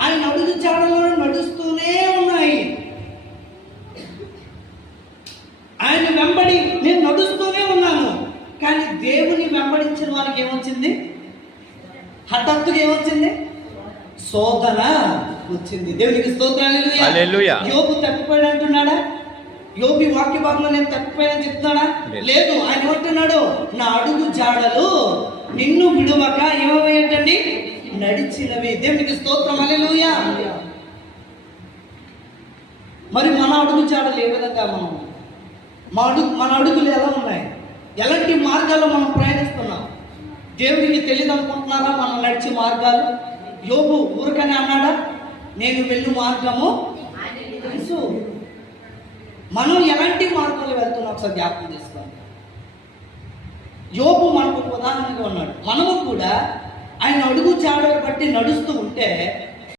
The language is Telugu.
ఆయన అడుగు జాడలో నడుస్తూనే ఉన్నాయి. ఆయన వెంబడి నేను నడుస్తూనే ఉన్నాను. కానీ దేవుని వెంబడించిన వారికి ఏమొచ్చింది? హఠాత్తుగా ఏమొచ్చింది? శోధన వచ్చింది. దేవునికి స్తోత్రాలు. హల్లెలూయా. యోబు తప్పిపోయాడు అంటున్నాడా? యోబు వాక్య భాగంలో నేను తప్పిపోయానని చెప్తున్నాడా? లేదు. ఆయన ఏమంటున్నాడు? నా అడుగు జాడలు నిన్ను విడువక ఏమయ్యేటండి? నడిచినవి. దేవునికి స్తోత్రం. హల్లెలూయా. మరి మన అడుగు జాడలు ఏ విధంగా మన అడుగులు ఎలా ఉన్నాయి? ఎలాంటి మార్గాల్లో మనం ప్రయాణిస్తున్నాం? దేవుడికి తెలియదు అనుకుంటున్నారా మనం నడిచే మార్గాలు? యోబు ఊరికనే అన్నాడా నేను వెళ్ళు మార్గము తెలుసు? మనం ఎలాంటి మార్గాలు వెళ్తున్నాం ఒకసారి జ్ఞాపకం చేసుకోండి. యోబు మనకు ఉదాహరణగా ఉన్నాడు. మనము కూడా ఆయన అడుగు జాడలు బట్టి నడుస్తూ ఉంటే